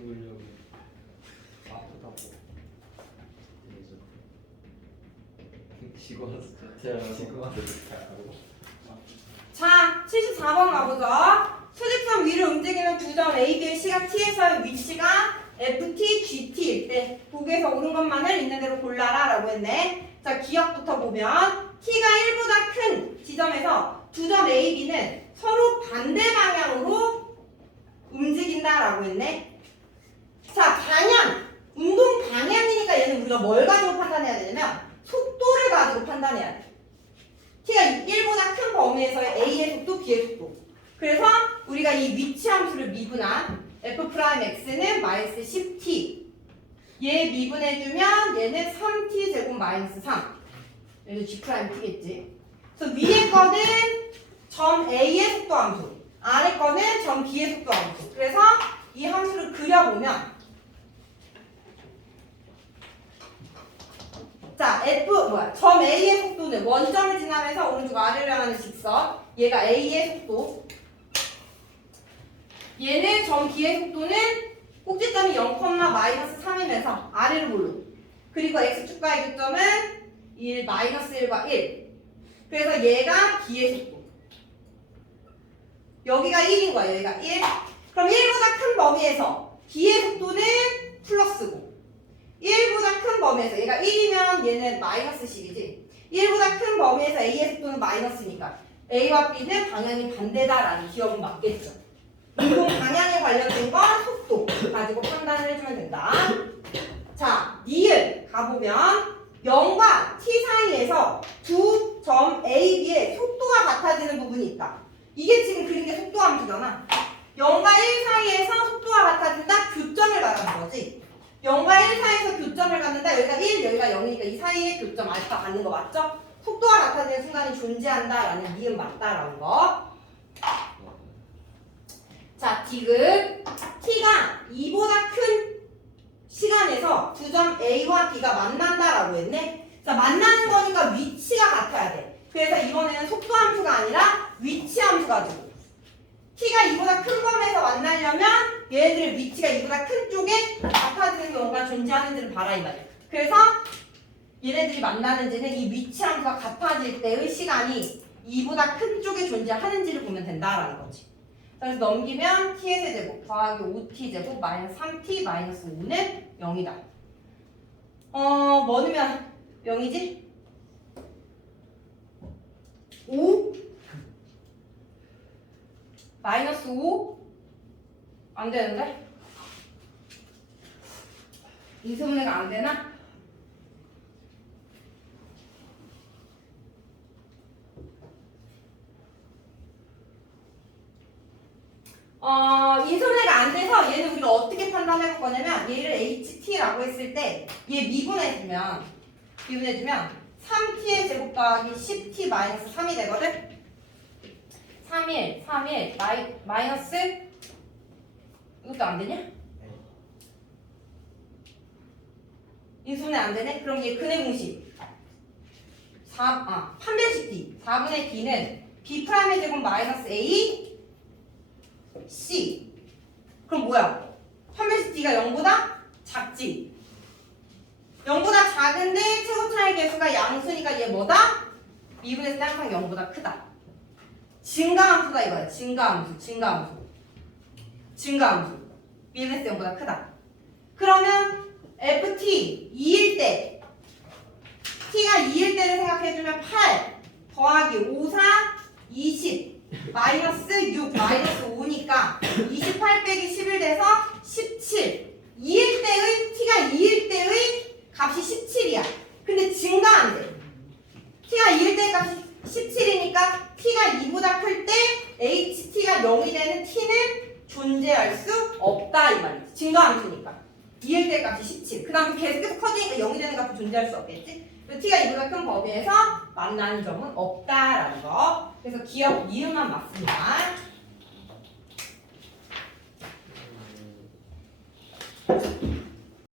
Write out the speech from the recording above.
죽으려고 아프다고 지고 왔어 지고 왔어 자, 74번 가보죠. 수직선 위를 움직이는 두 점 A, B의 시각 T에서의 위치가 FT, GT일 때 북에서 오른 것만을 있는 대로 골라라 라고 했네. 자, 기억부터 보면 T가 1보다 큰 지점에서 두 점 A, B는 서로 반대 방향으로 움직인다 라고 했네. 자, 방향. 운동 방향이니까 얘는 우리가 뭘 가지고 판단해야 되냐면 속도를 가지고 판단해야 돼. t가 1보다 큰 범위에서의 a의 속도, b의 속도. 그래서 우리가 이 위치 함수를 미분한 f'x는 마이너스 10t. 얘 미분해주면 얘는 3t 제곱 마이너스 3. 얘도 g't겠지. 그래서 위에 거는 점 a의 속도 함수. 아래 거는 점 b의 속도 함수. 그래서 이 함수를 그려보면 자, F 뭐야? 점 A의 속도는 원점을 지나면서 오른쪽 아래로 향하는 직선. 얘가 A의 속도. 얘는 점 B의 속도는 꼭지점이 0, 마이너스 3이면서 아래로 몰로. 그리고 X축과의 교점은 1, 마이너스 1과 1. 그래서 얘가 B의 속도. 여기가 1인 거야, 여기가 1. 그럼 1보다 큰 범위에서 B의 속도는 플러스고. 1보다 큰 범위에서 얘가 1이면 얘는 마이너스 10이지? 1보다 큰 범위에서 A의 속도는 마이너스니까 A와 B는 방향이 반대다라는 기억은 맞겠죠? 이동 방향에 관련된 건 속도 가지고 판단을 해주면 된다. 자, 니은 가보면 0과 T 사이에서 두 점 A, B의 속도가 같아지는 부분이 있다. 이게 지금 그린 게 속도 함수잖아. 0과 1 사이에서 속도가 같아진다. 교점을 말하는 거지 0과 1 사이에서 교점을 갖는다. 여기가 1, 여기가 0이니까 이 사이에 교점 알파 갖는 거 맞죠? 속도가 같아지는 순간이 존재한다라는 니은 맞다라는 거. 자, 디귿. t가 2보다 큰 시간에서 두 점 a와 b가 만난다라고 했네. 자, 만나는 거니까 위치가 같아야 돼. 그래서 이번에는 속도 함수가 아니라 위치 함수 가지고. T가 2보다 큰 범위에서 만나려면 얘네들의 위치가 2보다 큰 쪽에 같아지는 경우가 존재하는지를 봐라 이 말이야. 그래서 얘네들이 만나는지는 이 위치 함수가 같아질 때의 시간이 2보다 큰 쪽에 존재하는지를 보면 된다라는 거지. 그래서 넘기면 t의 세제곱 더하기 5t 제곱 마이너스 3t 마이너스 5는 0이다. 어, 뭐 넣으면 0이지? 5? 마이너스 5? 안 되는데? 인수분해가 안 되나? 어, 인수분해가 안 돼서 얘는 우리가 어떻게 판단해 볼 거냐면 얘를 HT라고 했을 때 얘 미분해주면 미분해주면 3T의 제곱 더하기 10T 마이너스 3이 되거든? 3일, 3일, 마이, 마이너스 이것도 안 되냐? 인수분해 안 되네? 그럼 얘 근의 공식 4, 아, 판별식 D 4분의 D는 B'의 제곱 마이너스 A C 그럼 뭐야? 판별식 D가 0보다 작지 0보다 작은데 최고 차이 개수가 양수니까 얘 뭐다? 미분했을 때 항상 0보다 크다 증가함수다 이거야. 증가함수, 증가함수. 증가함수. BMS 0보다 크다. 그러면 FT 2일 때 T가 2일 때를 생각해주면 8 더하기 5, 4, 20 마이너스 6 마이너스 5니까 28 빼기 11 돼서 17 2일 때의 T가 2일 때의 값이 17이야. 근데 증가 안 돼. T가 2일 때 값이 17이니까 t가 2보다 클 때 ht가 0이 되는 t는 존재할 수 없다 이 말이지. 증가함수니까. 2일 때 값이 17. 그 다음에 계속 커지니까 0이 되는 값이 존재할 수 없겠지. t가 2보다 큰 범위에서 만나는 점은 없다라는 거. 그래서 기억 이음만 맞습니다.